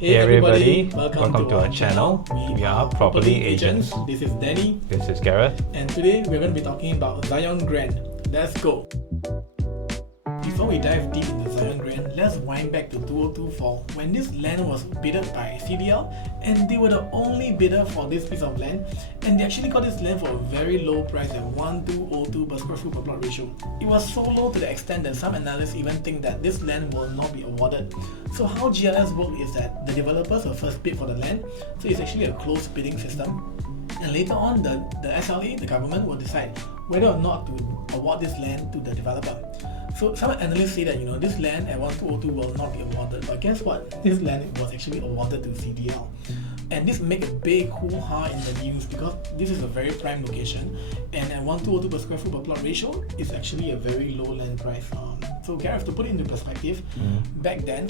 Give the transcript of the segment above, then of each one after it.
Hey everybody, welcome to our channel. We are Property Agents. This is Danny. This is Gareth. And today we're going to be talking about Zyon Grand. Let's go. Before we dive deep into Zyon Grand, let's wind back to 2024 when this land was bidded by CDL and they were the only bidder for this piece of land, and they actually got this land for a very low price at 1202 per square foot per plot ratio. It was so low to the extent that some analysts even think that this land will not be awarded. So how GLS work is that the developers will first bid for the land, so it's actually a closed bidding system, and later on the SLA, the government, will decide whether or not to award this land to the developer. So some analysts say that this land at 1202 will not be awarded, but guess what? This land was actually awarded to CDL. And this made a big hoo-ha in the news because this is a very prime location, and at 1202 per square foot per plot ratio is actually a very low land price. So Gareth, to put it into perspective, back then,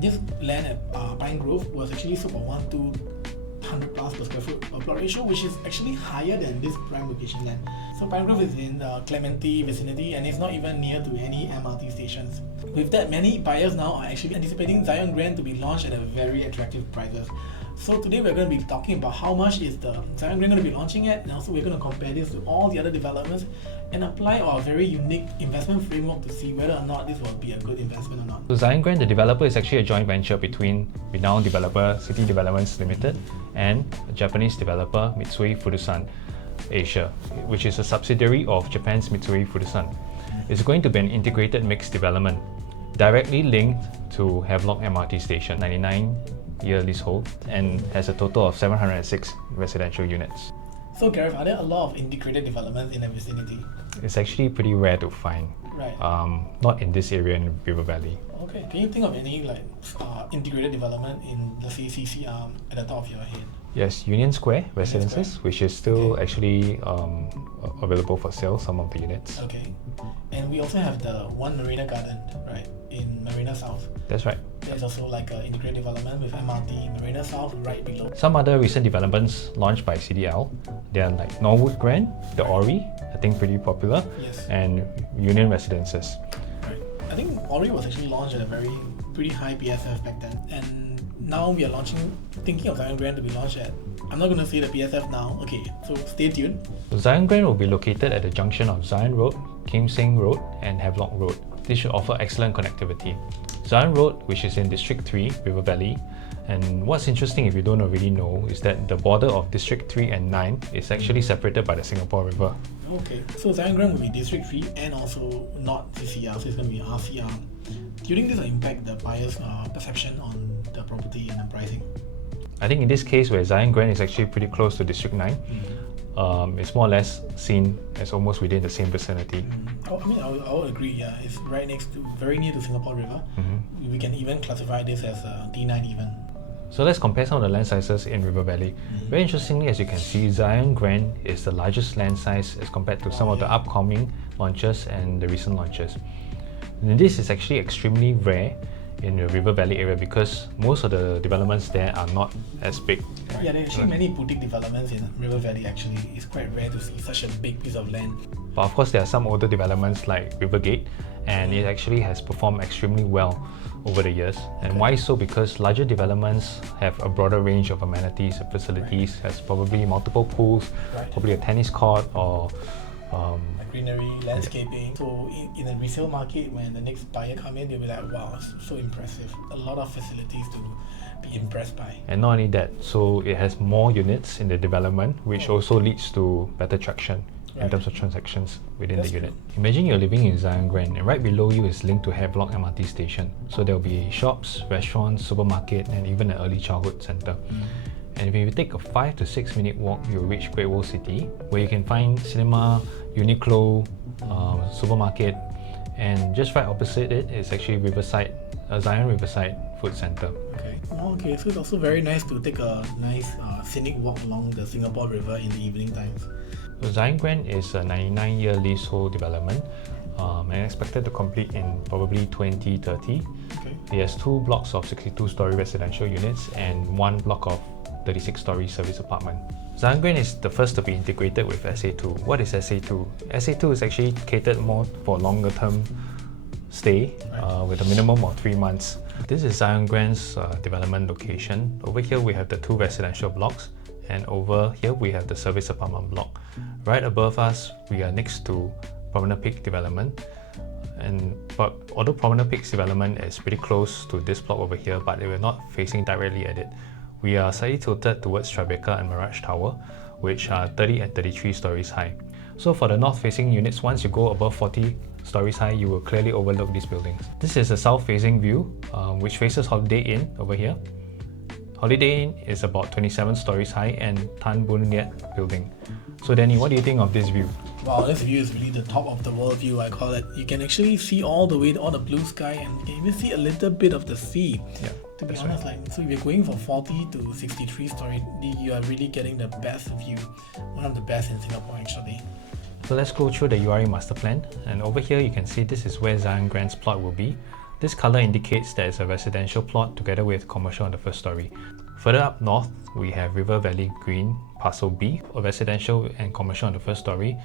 this land at Pine Grove was actually sold for 1,200 plus per square foot per plot ratio, which is actually higher than this prime location land. So Pine Grove is in the Clementi vicinity and it's not even near to any MRT stations. With that, many buyers now are actually anticipating Zyon Grand to be launched at a very attractive prices. So today we're going to be talking about how much is the Zyon Grand going to be launching at, and also we're going to compare this to all the other developments and apply our very unique investment framework to see whether or not this will be a good investment or not. So Zyon Grand, the developer, is actually a joint venture between renowned developer City Developments Limited and a Japanese developer Mitsui Fudosan Asia, which is a subsidiary of Japan's Mitsui Fudosan. It's going to be an integrated mixed development, directly linked to Havelock MRT station, 99-year leasehold, and has a total of 706 residential units. So Gareth, are there a lot of integrated developments in the vicinity? It's actually pretty rare to find. Right. Not in this area in River Valley. Okay. Can you think of any integrated development in the CCC at the top of your head? Yes, Union Square Residences, which is still actually available for sale, some of the units. Okay. And we also have the One Marina Garden, right, in Marina South. That's right. There's also like an integrated development with MRT, Marina South right below. Some other recent developments launched by CDL, they are like Norwood Grand, the Ori, I think pretty popular, yes, and Union Residences. Right. I think Ori was actually launched at a pretty high PSF back then, and now we are thinking of Zyon Grand to be launched at, I'm not going to say the PSF now, okay, so stay tuned. Zyon Grand will be located at the junction of Zion Road, Kim Seng Road and Havelock Road. This should offer excellent connectivity. Zion Road, which is in District 3, River Valley, and what's interesting if you don't already know is that the border of District 3 and 9 is actually separated by the Singapore River. Okay, so Zyon Grand will be District 3 and also not CCR, so it's going to be RCR. Do you think this will impact the buyer's perception on the property and the pricing? I think in this case where Zyon Grand is actually pretty close to District 9, it's more or less seen as almost within the same vicinity. I would agree, yeah. It's right next to, very near to Singapore River. We can even classify this as a D9 even. So let's compare some of the land sizes in River Valley. Very interestingly, as you can see, Zyon Grand is the largest land size as compared to some of the upcoming launches and the recent launches. And this is actually extremely rare in the River Valley area because most of the developments there are not as big. Right? Yeah, there are actually many boutique developments in River Valley actually. It's quite rare to see such a big piece of land. But of course there are some older developments like Rivergate, and it actually has performed extremely well over the years. And why so? Because larger developments have a broader range of amenities and facilities, has probably multiple pools, probably a tennis court or greenery, landscaping. So in a resale market, when the next buyer come in, they'll be like, wow, so impressive. A lot of facilities to be impressed by. And not only that, so it has more units in the development, which also leads to better traction in terms of transactions within the unit. Imagine you're living in Zyon Grand and right below you is linked to Havelock MRT station. So there will be shops, restaurants, supermarket and even an early childhood centre. And if you take a 5 to 6 minute walk, you'll reach Great Wall City, where you can find cinema, Uniqlo, supermarket, and just right opposite it is actually Zion Riverside Food Centre. Okay, so it's also very nice to take a nice scenic walk along the Singapore River in the evening times. So Zyon Grand is a 99-year leasehold development and expected to complete in probably 2030. It has 2 blocks of 62-storey residential units and 1 block of 36-storey service apartment. Zyon Grand is the first to be integrated with SA2. What is SA2? SA2 is actually catered more for longer term stay with a minimum of 3 months. This is Zyon Grand's development location. Over here we have the 2 residential blocks, and over here we have the service apartment block. Right above us we are next to Promenade Peak development, but although Promenade Peak's development is pretty close to this block over here, but we're not facing directly at it. We are slightly tilted towards Tribeca and Mirage Tower, which are 30 and 33 stories high. So for the north-facing units, once you go above 40 stories high, you will clearly overlook these buildings. This is a south-facing view, which faces Holiday Inn over here. Holiday Inn is about 27 stories high and Tan Boon Liat building. So Danny, what do you think of this view? Wow, this view is really the top of the world view, I call it. You can actually see all the way to all the blue sky, and you can even see a little bit of the sea. Yeah, to be honest, right. So if you're going for 40 to 63 story, you are really getting the best view. One of the best in Singapore actually. So let's go through the URA Masterplan, and over here you can see this is where Zyon Grand's plot will be. This color indicates that it's a residential plot together with commercial on the first story. Further up north, we have River Valley Green Parcel B, a residential and commercial on the first story.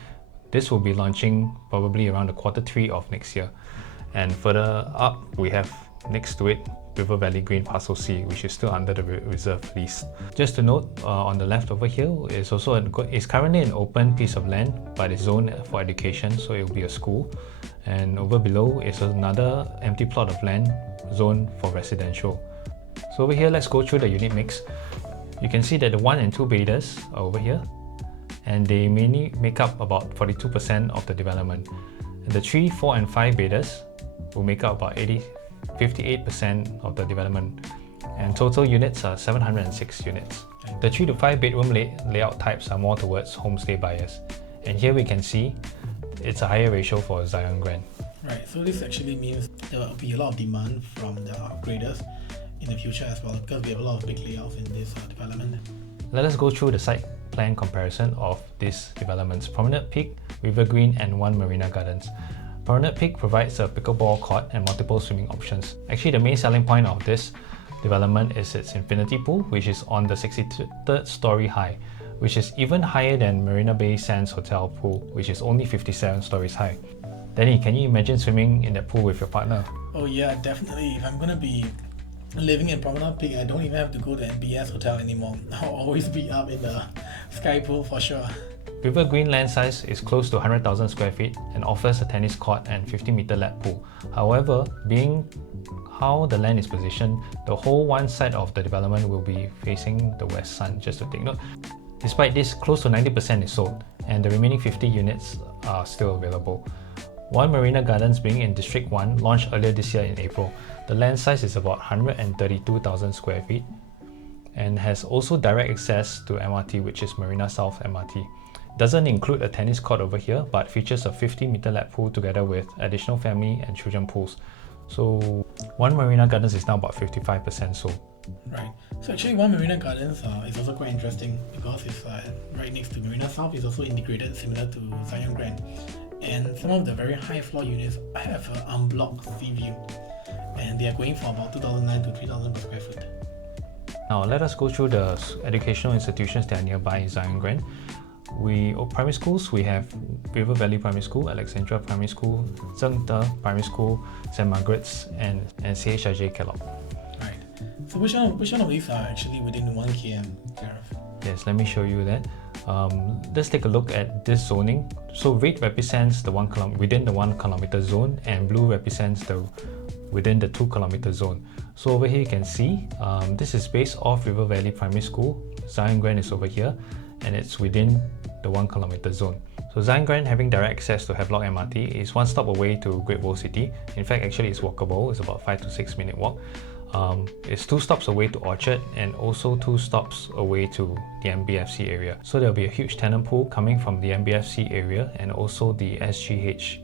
This will be launching probably around the Q3 of next year. And further up, we have next to it River Valley Green Parcel C, which is still under the reserve lease. Just to note, on the left over here is also it's currently an open piece of land, but it's zoned for education, so it will be a school. And over below is another empty plot of land zoned for residential. So over here, let's go through the unit mix. You can see that the 1 and 2 beders are over here, and they mainly make up about 42% of the development. And the 3, 4 and 5 beders will make up about 58% of the development, and total units are 706 units. The 3 to 5 bedroom layout types are more towards homestay buyers, and here we can see it's a higher ratio for Zyon Grand. Right, so this actually means there will be a lot of demand from the upgraders in the future as well, because we have a lot of big layouts in this development. Let us go through the site plan comparison of these developments: Promenade Peak, River Green and 1 Marina Gardens. Promenade Peak provides a pickleball court and multiple swimming options. Actually, the main selling point of this development is its infinity pool, which is on the 63rd story high, which is even higher than Marina Bay Sands Hotel pool, which is only 57 stories high. Danny, can you imagine swimming in that pool with your partner? Oh yeah, definitely. If I'm gonna be living in Promenade Peak, I don't even have to go to MBS Hotel anymore. I'll always be up in the sky pool for sure. River Green land size is close to 100,000 square feet and offers a tennis court and 50-meter lap pool. However, being how the land is positioned, the whole one side of the development will be facing the west sun, just to take note. Despite this, close to 90% is sold, and the remaining 50 units are still available. 1 Marina Gardens, being in District 1, launched earlier this year in April. The land size is about 132,000 square feet and has also direct access to MRT, which is Marina South MRT. Doesn't include a tennis court over here, but features a 50-meter lap pool together with additional family and children pools. So 1 Marina Gardens is now about 55% sold. Right. So actually 1 Marina Gardens is also quite interesting because it's right next to Marina South. It's also integrated similar to Zyon Grand. And some of the very high floor units have an unblocked sea view. And they are going for about 2,900 to 3,000 per square foot. Now let us go through the educational institutions that are nearby Zyon Grand. Primary schools, we have River Valley Primary School, Alexandra Primary School, Zheng De Primary School, St. Margaret's and CHIJ Kellogg. Right. So which one of these are actually within 1 km, Gareth? Yes, let me show you that. Let's take a look at this zoning. So red represents the within the 1 kilometer zone, and blue represents the within the 2 kilometer zone. So over here you can see this is based off River Valley Primary School. Zyon Grand is over here, and it's within the 1 kilometer zone. So Zyon Grand, having direct access to Havelock MRT, is 1 stop away to Great World City. In fact, actually it's walkable. It's about 5 to 6 minute walk. It's 2 stops away to Orchard and also 2 stops away to the MBFC area. So there'll be a huge tenant pool coming from the MBFC area and also the SGH,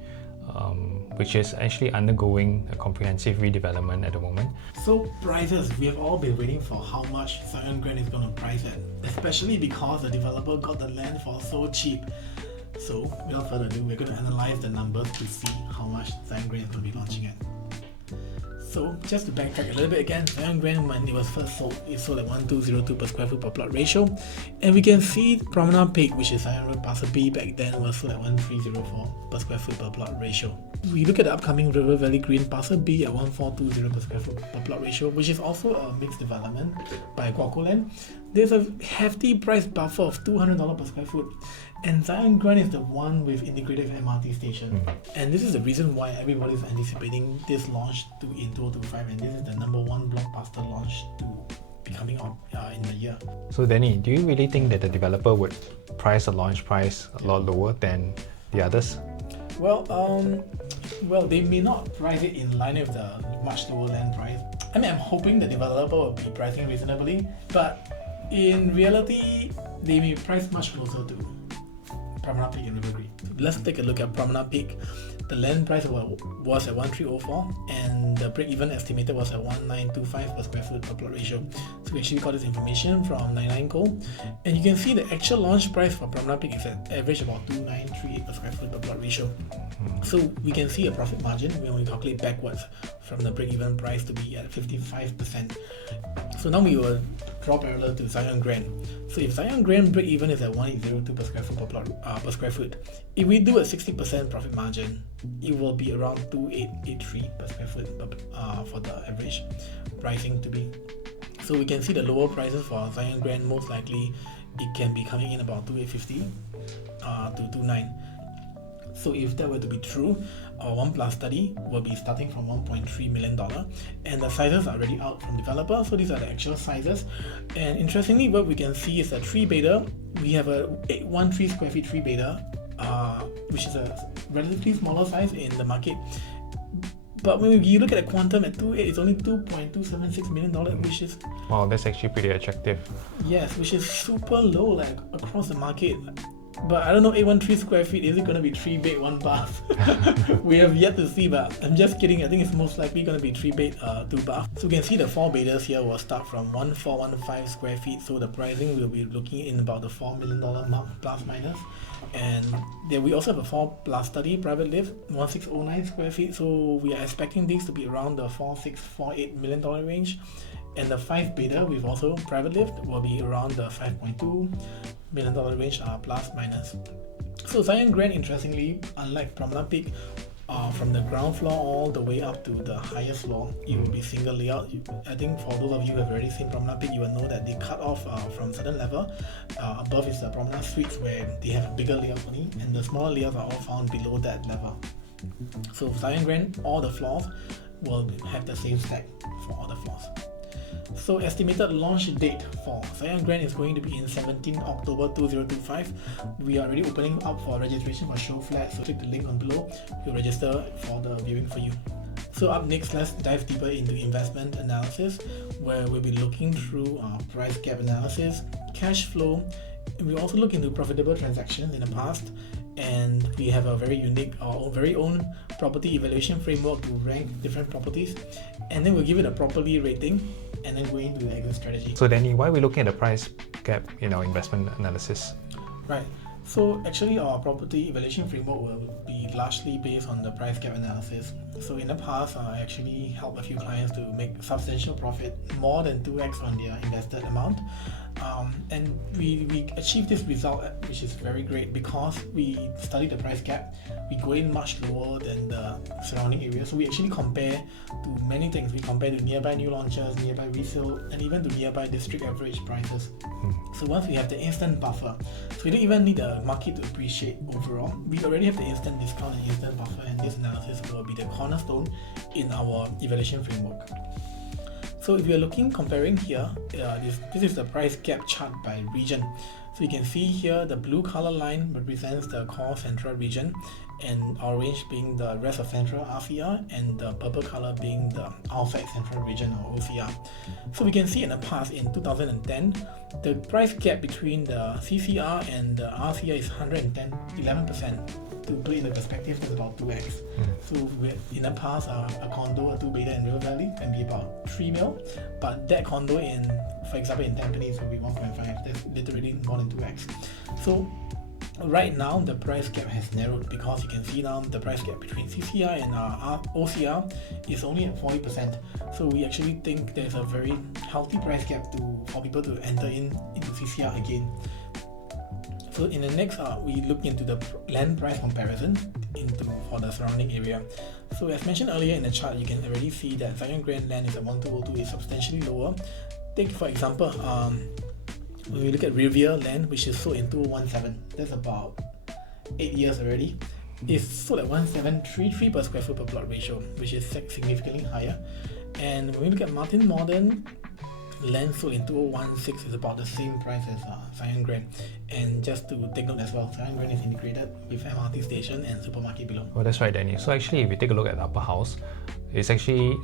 which is actually undergoing a comprehensive redevelopment at the moment. So prices, we have all been waiting for how much Zyon Grand is going to price at, especially because the developer got the land for so cheap. So without further ado, we're going to analyze the numbers to see how much Zyon Grand is going to be launching at. So just to backtrack a little bit again, Zyon Grand, when it was first sold, it sold at 1,202 per square foot per plot ratio, and we can see Promenade Peak, which is Zyon Road Parcel B back then, was sold at 1,304 per square foot per plot ratio. we look at the upcoming River Valley Green Parcel B at 1420 per square foot per plot ratio, which is also a mixed development by Guacoland, there's a hefty price buffer of $200 per square foot. And Zyon Grand is the one with integrated MRT station. And this is the reason why everybody is anticipating this launch in 2025, and this is the #1 blockbuster launch to be coming out in the year. So Danny, do you really think that the developer would price the launch price a lot lower than the others? Well, they may not price it in line with the much lower land price. I mean, I'm hoping the developer will be pricing reasonably, but in reality, they may price much closer to Promenade Peak and River Green. Let's take a look at Promenade Peak. The land price was at 1304, and the break-even estimated was at 1925 per square foot per plot ratio. So we actually got this information from 99Co, and you can see the actual launch price for Promenade Peak is at average about 2938 per square foot per plot ratio. So we can see a profit margin when we calculate backwards from the break-even price to be at 55%. So now we will draw parallel to Zyon Grand. So if Zyon Grand break-even is at 1802 per square foot per square foot, if we do a 60% profit margin, it will be around 2883 per square foot for the average pricing to be. So we can see the lower prices for Zyon Grand, most likely it can be coming in about 2850 to 29. So if that were to be true, our 1+ study will be starting from $1.3 million, and the sizes are already out from developer, so these are the actual sizes. And interestingly, what we can see is a 3-beta. We have a 813 square feet 3-beta, which is a relatively smaller size in the market. But when you look at the quantum at 2.8, it's only $2.276 million, which is... Wow, that's actually pretty attractive. Yes, which is super low, like across the market. But I don't know, 813 square feet, is it going to be 3 bed, 1 bath? We have yet to see, but I'm just kidding. I think it's most likely going to be 3 bed, 2 bath. So you can see the 4 betas here will start from 1415 square feet. So the pricing will be looking in about the $4 million mark, plus minus. And then we also have a 4+ study private lift, 1609 square feet. So we are expecting these to be around the $4.648 million range. And the 5 beta with also private lift will be around the $5.2 million range, plus minus. So Zyon Grand, interestingly, unlike Promenade Peak, from the ground floor all the way up to the highest floor, it will be single layout. I think for those of you who have already seen Promenade Peak, you will know that they cut off from certain level. Above is the Promenade Suites, where they have a bigger layout only, and the smaller layouts are all found below that level. So Zyon Grand, all the floors will have the same stack for all the floors. So estimated launch date for Zyon Grand is going to be in 17 October 2025. We are already opening up for registration for Showflat, so click the link on below to register for the viewing for you. So up next, let's dive deeper into investment analysis, where we'll be looking through price gap analysis, cash flow. We'll also look into profitable transactions in the past, and we have a very unique, our very own property evaluation framework to rank different properties, and then we'll give it a properly rating, and then go into the exit strategy. So Danny, why are we looking at the price gap in our investment analysis? Right. So actually our property evaluation framework will be largely based on the price gap analysis. So in the past, I actually helped a few clients to make substantial profit, more than 2x on their invested amount. And we achieved this result, which is very great, because we studied the price gap. We go in much lower than the surrounding area, so we actually compare to many things. We compare to nearby new launches, nearby resale, and even to nearby district average prices. So once we have the instant buffer, so we don't even need the market to appreciate overall. We already have the instant discount and instant buffer, and this analysis will be the cornerstone in our evaluation framework. So if you're comparing here, this is the price gap chart by region. So you can see here the blue color line represents the core central region, and orange being the rest of central RCR, and the purple color being the outside central region or OCR. So we can see in the past, in 2010, the price gap between the CCR and the RCR is 11%. To put it in perspective, that's about 2x. So in the past, a condo, a 2-beta in River Valley can be about 3 mil, but that condo for example, in Tampines will be 1.5. That's literally more than 2x. So right now, the price gap has narrowed, because you can see now the price gap between CCR and OCR is only at 40%. So we actually think there's a very healthy price gap for people to enter into CCR again. So in the next, we look into the land price comparison. for the surrounding area. So as mentioned earlier in the chart, you can already see that Zyon Grand land is at 1202 is substantially lower. Take for example, when we look at Rivier land, which is sold in 2017, that's about 8 years already. It's sold at 1733 per square foot per plot ratio, which is significantly higher. And when we look at Martin Modern, land sold in 2016 is about the same price as Zyon Grand. And just to take note as well, Zyon Grand is integrated with MRT station and supermarket below. Oh, that's right, Danny. So actually, if we take a look at the upper house, it's actually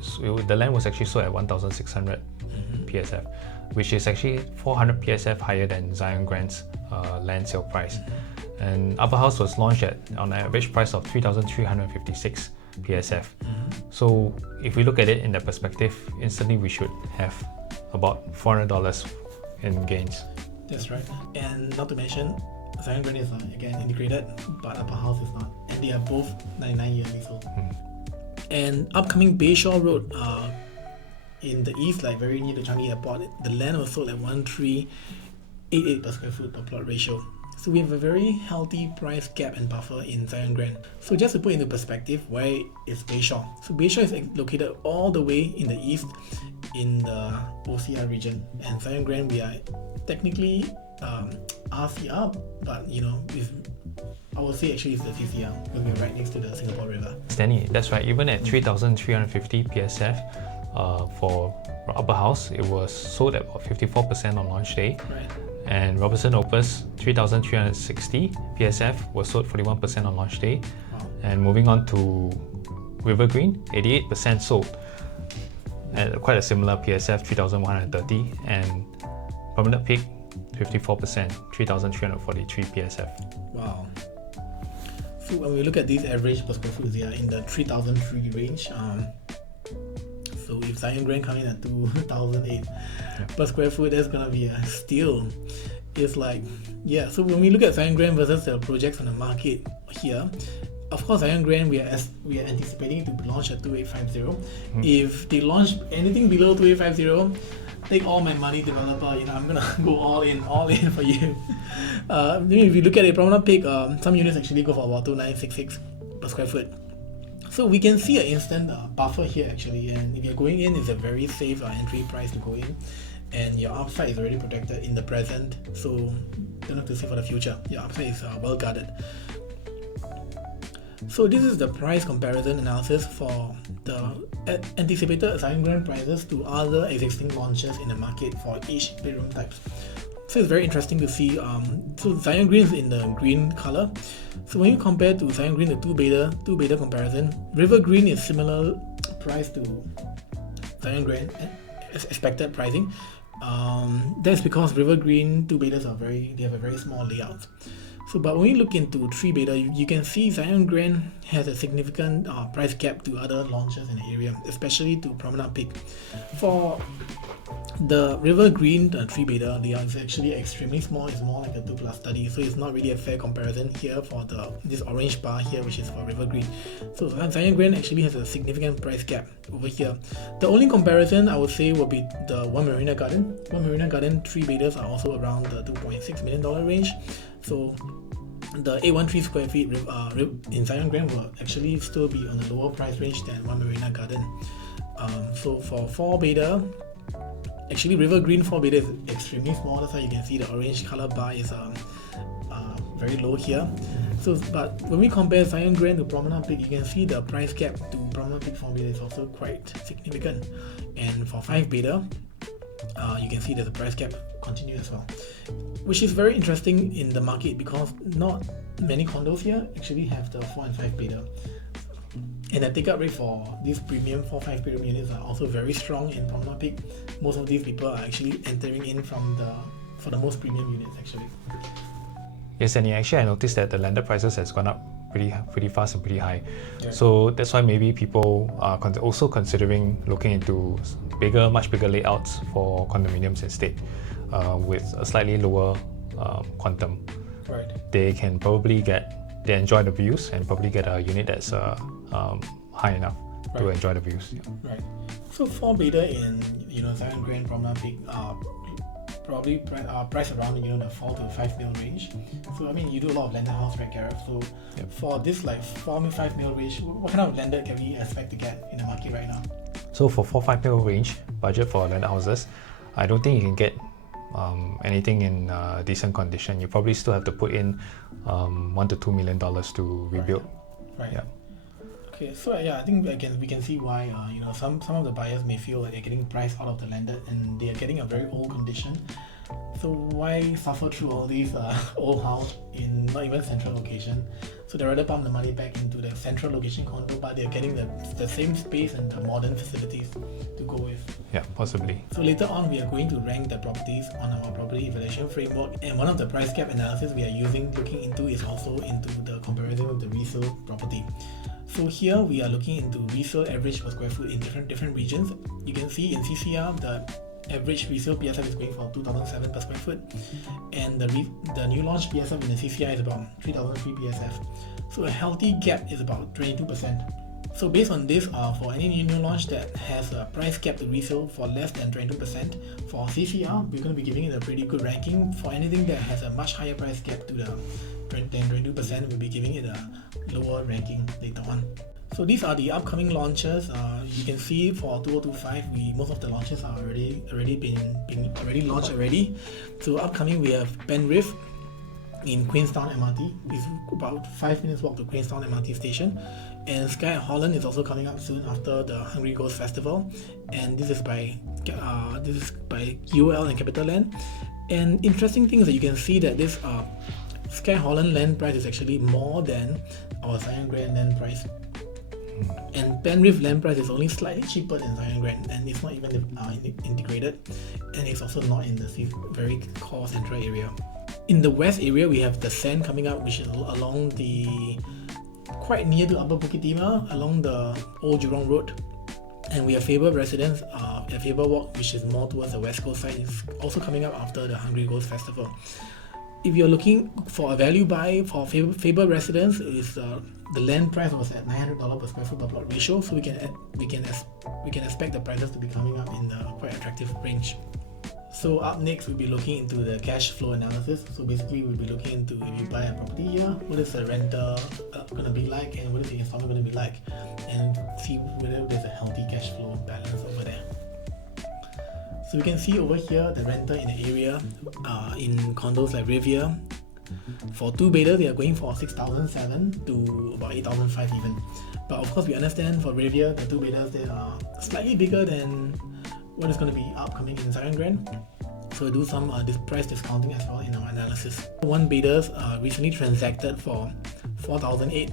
the land was actually sold at 1,600 PSF, which is actually 400 PSF higher than Zyon Grand's land sale price. And upper house was launched at on an average price of 3,356 PSF. So if we look at it in that perspective, instantly we should have about $400 in gains. That's right. And not to mention, Zyon Grand is again integrated, but upper house is not. And they are both 99 years leasehold. And upcoming Bayshore Road in the east, like very near the Changi Airport, the land was sold at 1388 per square foot per plot ratio. So we have a very healthy price gap and buffer in Zyon Grand. So just to put into perspective, where is Bayshore? So Bayshore is located all the way in the east in the OCR region, and Zyon Grand we are technically RCR, but I would say actually it's the CCR because we're right next to the Singapore River. Stanley, that's right. Even at 3,350 PSF for upper house, it was sold at about 54% on launch day. Right. And Robertson Opus 3,360 PSF was sold 41% on launch day. Wow. And moving on to River Green, 88% sold at quite a similar PSF, 3,130, and Permanent Peak 54%, 3,343 PSF. Wow. So when we look at these average per square foot, they are in the 3,003 range. So if Zyon Grand coming at 2,008 per square foot, that's gonna be a steal. It's like, yeah. So when we look at Zyon Grand versus the projects on the market here, of course Zyon Grand we are anticipating to launch at 2850. If they launch anything below 2850, take all my money, developer. I'm gonna go all in for you. If you look at a Promenade Peak, some units actually go for about 2,966 per square foot. So we can see an instant buffer here actually, and if you're going in, it's a very safe entry price to go in, and your upside is already protected in the present, so don't have to see for the future. Your upside is well guarded. So this is the price comparison analysis for the anticipated Zyon Grand prices to other existing launches in the market for each bedroom types. So it's very interesting to see. So Zyon Green is in the green color. So when you compare to Zyon Green, the two beta comparison, River Green is similar price to Zyon Grand expected pricing. That's because River Green 2 betas they have a very small layout. So, but when you look into 3 beta, you can see Zyon Grand has a significant price gap to other launches in the area, especially to Promenade Peak. For the River Green 3 beta layout is actually extremely small. It's more like a 2+ study, so it's not really a fair comparison here for this orange bar here, which is for River Green. So Zyon Grand actually has a significant price gap over here. The only comparison I would say would be the One Marina Garden. One Marina Garden 3 betas are also around the $2.6 million range. So the 813 square feet in Zyon Grand will actually still be on the lower price range than One Marina Garden. So for 4 beta, actually River Green 4 beta is extremely small. That's why you can see the orange color bar is very low here. So, but when we compare Zyon Grand to Promenade Peak, you can see the price gap to Promenade Peak 4 beta is also quite significant. And for 5 beta, you can see that the price gap continues as well, which is very interesting in the market because not many condos here actually have the 4 and 5 beta. And the take-up rate for these premium 4-5 bedroom units are also very strong in Promenade Peak. Most of these people are actually entering in for the most premium units actually. Yes, and actually I noticed that the landed prices has gone up pretty fast and pretty high. Yeah. So that's why maybe people are also considering looking into much bigger layouts for condominiums instead, with a slightly lower quantum. Right. They enjoy the views and probably get a unit that's high enough to enjoy the views. Yeah. Right. So 4 beta in Zyon Grand Promenade Peak probably priced around the 4 to 5 mil range. So I mean, you do a lot of landed house, right, Gareth? So for this like 4 mil, 5 mil range, what kind of landed can we expect to get in the market right now? So for 4-5 mil range budget for landed houses, I don't think you can get anything in decent condition. You probably still have to put in $1 to $2 million to rebuild. Right. Yeah. Okay, so yeah, I think we can see why some of the buyers may feel like they're getting priced out of the landed and they are getting a very old condition. So why suffer through all these old house in not even central location? So they rather pump the money back into the central location condo, but they're getting the same space and the modern facilities to go with. Yeah, possibly. So later on, we are going to rank the properties on our property evaluation framework, and one of the price gap analysis we are looking into is also into the comparison with the resale property. So here we are looking into resale average per square foot in different regions. You can see in CCR the average resale PSF is going for 2,007 per square foot, and the new launch PSF in the CCR is about 3,003 PSF. So a healthy gap is about 22%. So based on this, for any new launch that has a price gap to resale for less than 22%, for CCR, we're going to be giving it a pretty good ranking. For anything that has a much higher price gap to the 22%, we'll be giving it a lower ranking later on. So these are the upcoming launches. You can see for 2025, most of the launches are already launched already. So upcoming we have Penrith in Queenstown MRT. It's about 5 minutes walk to Queenstown MRT station. And Sky Holland is also coming up soon after the Hungry Ghost Festival. And this is by UL and CapitaLand. And interesting thing is that you can see that this Sky Holland land price is actually more than our Zyon Grand land price. And Penrith land price is only slightly cheaper than Zyon Grand, and it's not even integrated, and it's also not in the very core central area. In the west area, we have the Sand coming up, which is along quite near to Upper Bukit Timah, along the Old Jurong Road. And we have Faber Residence at Faber Walk, which is more towards the west coast side. It's also coming up after the Hungry Ghost Festival. If you're looking for a value buy for Faber Residence, the land price was at $900 per square foot per plot ratio, so we can expect the prices to be coming up in a quite attractive range. So up next, we'll be looking into the cash flow analysis. So basically, we'll be looking into if you buy a property here, what is the rental going to be like, and what is the installment going to be like, and see whether there's a healthy cash flow balance over there. So you can see over here the rental in the area in condos like Riviera. For 2-bedder, they are going for 6,007 to about 8,005 even. But of course, we understand for Riviera, the 2-bedders, they are slightly bigger than what is going to be upcoming in Zyon Grand. So we do some price discounting as well in our analysis. 1-bedders recently transacted for 4,008.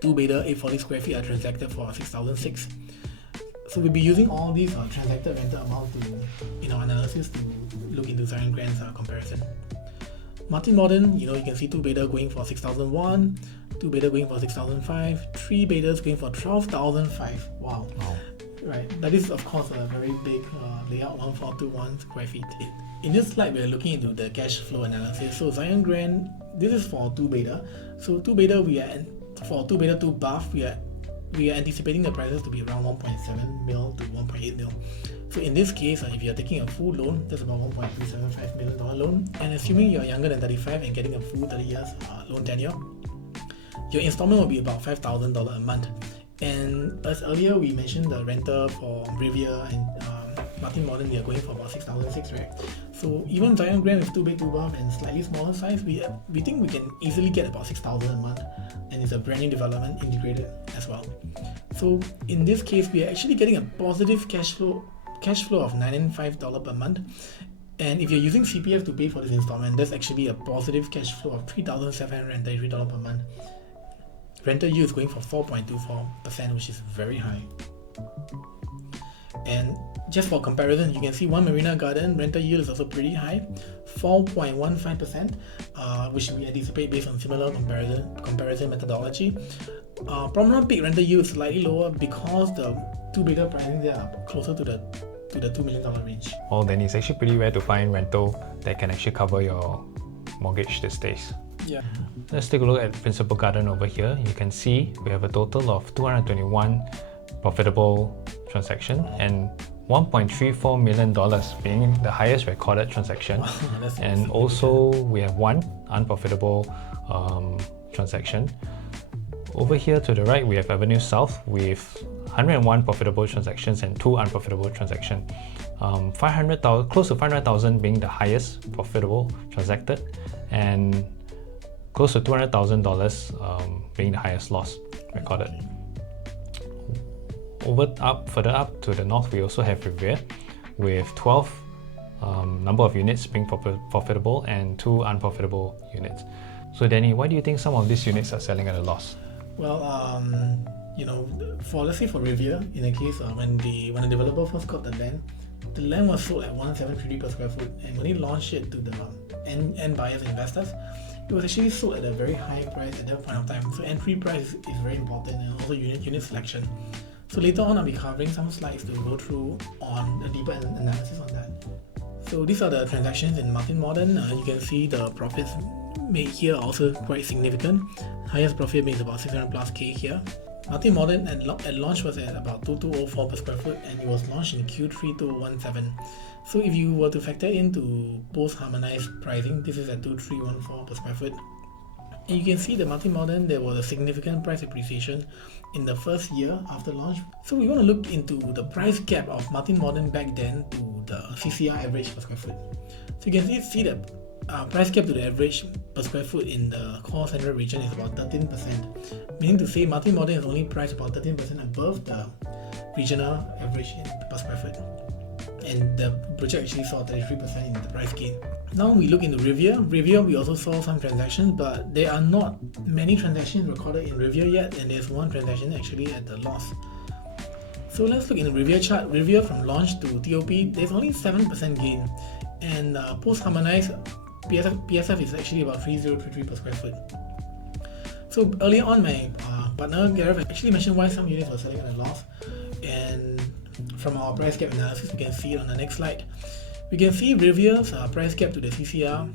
2-bedder 840 square feet are transacted for 6,006. So we'll be using all these transacted rental amounts in our analysis to look into Zyon Grand's comparison. Martin Modern, you can see 2-bedder going for 6,001, 2-bedder going for 6,005, 3-bedders going for 12,005. Wow. Right. That is of course a very big layout, 1,421 square feet. In this slide, we are looking into the cash flow analysis. So Zyon Grand, this is for 2-bedder. So 2-bedder, for 2-bedder 2-bath, we are anticipating the prices to be around 1.7 mil to 1.8 mil. So in this case, if you're taking a full loan, that's about $1.375 million loan. And assuming you're younger than 35 and getting a full 30 years loan tenure, your installment will be about $5,000 a month. And as earlier we mentioned, the rental for Riviera and Martin Modern, they are going for about 6,006, right? So even Zyon Grand with 2-bed 2-bath and slightly smaller size, we think we can easily get about 6,000 a month, and it's a brand new development integrated as well. So in this case, we are actually getting a positive cash flow of $905 per month. And if you're using CPF to pay for this installment, that's actually a positive cash flow of $3,733 per month. Rental yield is going for 4.24%, which is very high. And just for comparison, you can see One Marina Garden rental yield is also pretty high, 4.15%, which we anticipate based on similar comparison methodology. Promenade Peak rental yield is slightly lower because the 2-bedder pricing there are closer to the $2 million range. Well, then it's actually pretty rare to find rental that can actually cover your mortgage these days. Yeah. Let's take a look at Principal Garden over here. You can see we have a total of 221 profitable transaction and $1.34 million being the highest recorded transaction. And also we have one unprofitable transaction. Over here to the right, we have Avenue South with 101 profitable transactions and 2 unprofitable transactions. Close to 500,000 being the highest profitable transacted, and close to $200,000 being the highest loss recorded. Further up to the north, we also have Revere with 12 number of units being profitable and 2 unprofitable units. So Danny, why do you think some of these units are selling at a loss? Well, let's say for Revere, in the case when the developer first got the land was sold at 1,750 per square foot, and when he launched it to the end buyers and investors, it was actually sold at a very high price at that point of time. So entry price is very important, and also unit selection. So later on, I'll be covering some slides to go through on a deeper analysis on that. So these are the transactions in Martin Modern. You can see the profits made here are also quite significant. Highest profit made is about 600 plus K here. Martin Modern at launch was at about 2204 per square foot, and it was launched in Q3 2017. So if you were to factor into post-harmonized pricing, this is at 2314 per square foot. And you can see the Martin Modern, there was a significant price appreciation in the first year after launch. So we want to look into the price gap of Martin Modern back then to the CCR average per square foot. So you can see that price gap to the average per square foot in the core central region is about 13%, meaning to say Martin Modern is only priced about 13% above the regional average per square foot. And the project actually saw 33% in the price gain. Now we look into Revere. Revere, we also saw some transactions, but there are not many transactions recorded in Revere yet, and there's one transaction actually at the loss. So let's look in the Revere chart. Revere from launch to TOP, there's only 7% gain, and post-harmonized PSF is actually about 3033 per square foot. So earlier on, my partner Gareth actually mentioned why some units were selling at a loss, and from our price gap analysis, we can see it on the next slide. We can see Revere's price gap to the CCR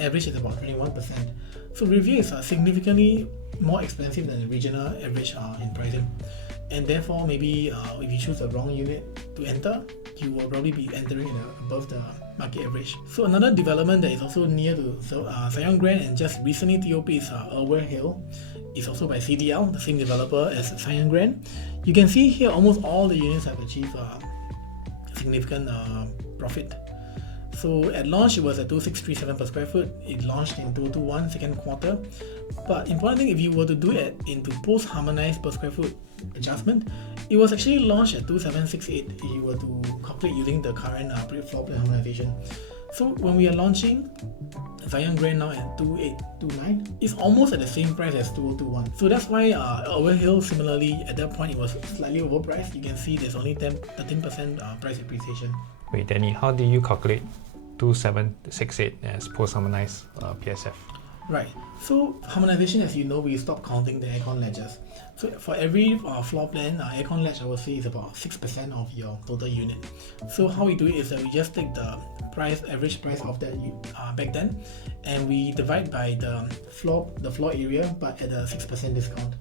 average is about 21%. So Revere is significantly more expensive than the regional average in pricing, and therefore maybe if you choose the wrong unit to enter, you will probably be entering above the market average. So another development that is also near to Zyon Grand and just recently TOP is URA Hill. It's also by CDL, the same developer as Zyon Grand. You can see here almost all the units have achieved significant profit. So at launch it was at 2637 per square foot. It launched in 2021 second quarter. But important thing, if you were to do it into post-harmonized per square foot adjustment, it was actually launched at 2768 if you were to calculate using the current floor plan harmonization. So when we are launching Zyon Grand now at 2829, it's almost at the same price as 2021. So that's why URA Hill, similarly, at that point it was slightly overpriced. You can see there's only 13% price appreciation. Wait, Danny, how do you calculate 2768 as post-harmonized PSF? Right. So harmonization, as you know, we stop counting the aircon ledgers. So for every floor plan, aircon ledge I would say is about 6% of your total unit. So how we do it is that we just take the average price of that back then, and we divide by the floor area, but at a 6% discount.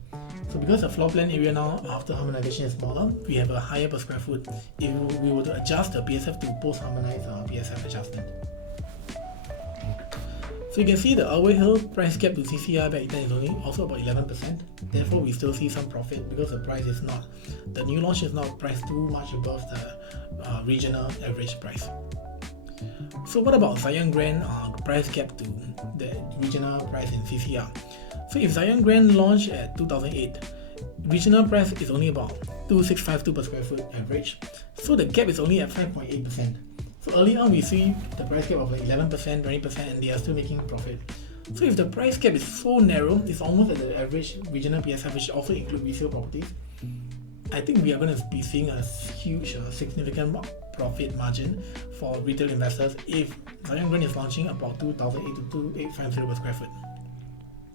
So because the floor plan area now after harmonization is smaller, we have a higher per square foot if we were to adjust the PSF to post-harmonized PSF adjustment. So you can see the URA Hill price gap to CCR back then is only also about 11%. Therefore, we still see some profit because the new launch is not priced too much above the regional average price. So what about Zyon Grand price gap to the regional price in CCR? So if Zyon Grand launched at 2008, regional price is only about 2652 per square foot average. So the gap is only at 5.8%. So early on we see the price gap of like 11%, 20%, and they are still making profit. So if the price gap is so narrow, it's almost at the average regional PSF, which also include resale properties, I think we are going to be seeing a huge, significant profit margin for retail investors if Zyon Grand is launching about 2,008 to 2,850 per square foot.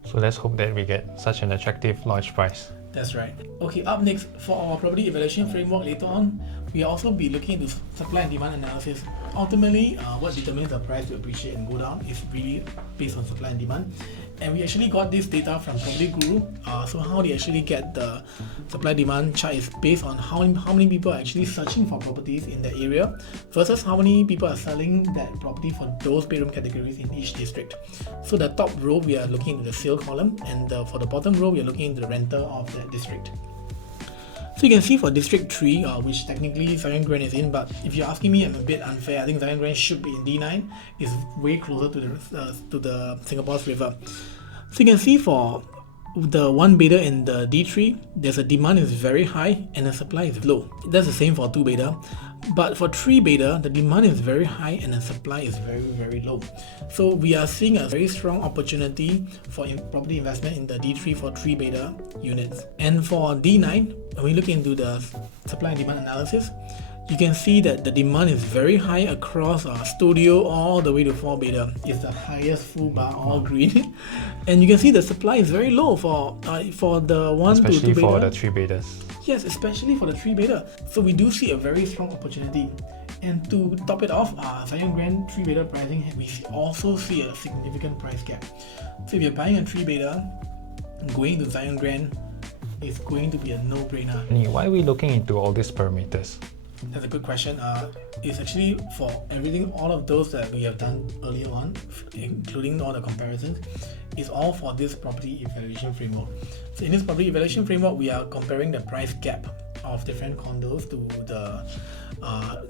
So let's hope that we get such an attractive launch price. That's right. Okay, up next, for our property evaluation framework later on, we will also be looking into supply and demand analysis. ultimately, what determines the price to appreciate and go down is really based on supply and demand. And we actually got this data from Property Guru. So how they actually get the supply demand chart is based on how many people are actually searching for properties in the area versus how many people are selling that property for those bedroom categories in each district. So the top row, we are looking into the sale column, and for the bottom row, we are looking into the renter of that district. So you can see for District 3, which technically Zyon Grand is in, but if you're asking me, I'm a bit unfair. I think Zyon Grand should be in D9. It's way closer to the Singapore's river. So you can see for the one bedder in the D3, there's a demand is very high and the supply is low. That's the same for two bedder. But for three bedder, the demand is very high and the supply is very, very low. So we are seeing a very strong opportunity for property investment in the D3 for three bedder units. And for D9, when we look into the supply and demand analysis, you can see that the demand is very high across studio all the way to 4 bedder. It's the highest full bar, all green. And you can see the supply is very low for the 1 to 2 bedder. Especially for the 3 bedders. Yes, especially for the 3 bedder. So we do see a very strong opportunity. And to top it off, Zyon Grand 3 bedder pricing, we also see a significant price gap. So if you're buying a 3 bedder, going to Zyon Grand is going to be a no-brainer. Why are we looking into all these parameters? That's a good question. It's actually for everything, all of those that we have done earlier on, including all the comparisons, is all for this property evaluation framework. So in this property evaluation framework, we are comparing the price gap of different condos to the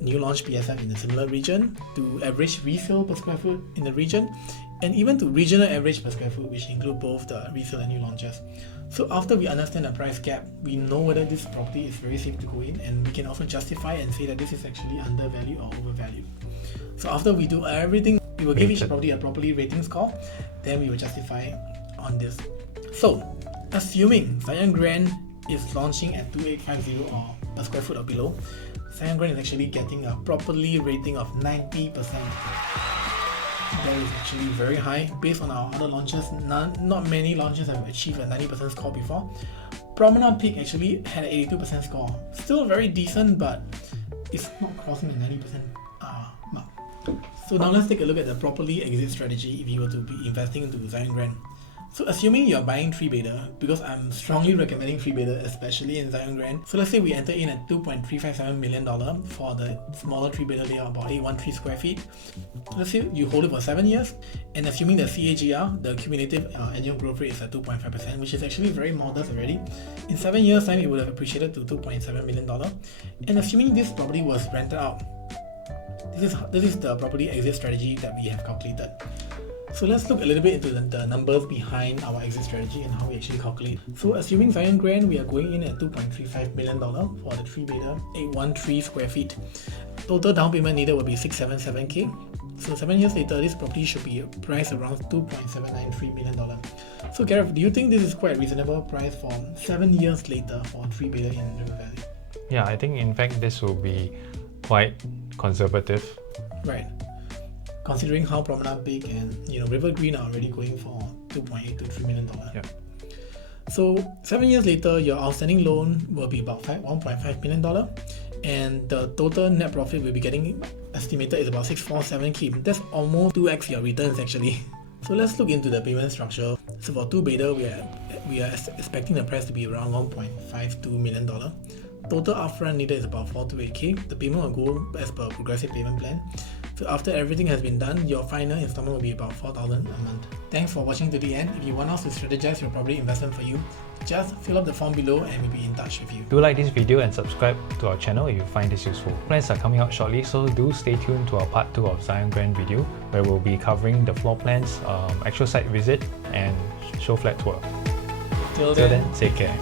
new launch PSF in a similar region, to average resale per square foot in the region, and even to regional average per square foot, which include both the resale and new launches. So after we understand the price gap, we know whether this property is very safe to go in, and we can also justify and say that this is actually undervalued or overvalued. So after we do everything, we will give each property a properly rating score, then we will justify on this. So assuming Zyon Grand is launching at 2850 or per square foot or below, Zyon Grand is actually getting a properly rating of 90%. That is actually very high. Based on our other launches, not many launches have achieved a 90% score before. Promenade Peak actually had an 82% score. Still very decent, but it's not crossing the 90% mark. So now let's take a look at the properly exit strategy if you were to be investing into Zyon Grand. So assuming you're buying 3 bedder, because I'm strongly recommending 3 bedder, especially in Zyon Grand. So let's say we enter in at $2.357 million for the smaller 3 bedder layout, about 813 square feet. Let's say you hold it for 7 years, and assuming the CAGR, the cumulative annual growth rate is at 2.5%, which is actually very modest already. In 7 years time, it would have appreciated to $2.7 million. And assuming this property was rented out, this is the property exit strategy that we have calculated. So let's look a little bit into the numbers behind our exit strategy and how we actually calculate. So assuming Zyon Grand, we are going in at $2.35 million for the 3 bedder, 813 square feet. Total down payment needed will be $677K. So 7 years later, this property should be priced around $2.793 million. So Gareth, do you think this is quite a reasonable price for 7 years later for 3 bedder in River Valley? Yeah, I think in fact this will be quite conservative. Right. Considering how Promenade Peak and River Green are already going for $2.8 to $3 million. Yeah. So 7 years later, your outstanding loan will be about $1.5 million, and the total net profit we'll be getting estimated is about 647K. That's almost 2x your returns actually. So let's look into the payment structure. So for 2 bedder, we are expecting the price to be around $1.52 million. Total upfront needed is about 4 to 8K. The payment will go as per progressive payment plan. So after everything has been done, your final installment will be about $4,000 a month. Thanks for watching to the end. If you want us to strategize your property investment for you, just fill up the form below and we'll be in touch with you. Do like this video and subscribe to our channel if you find this useful. Plans are coming out shortly, so do stay tuned to our part 2 of Zyon Grand video, where we'll be covering the floor plans, actual site visit and Showflat tour. Till then, take care.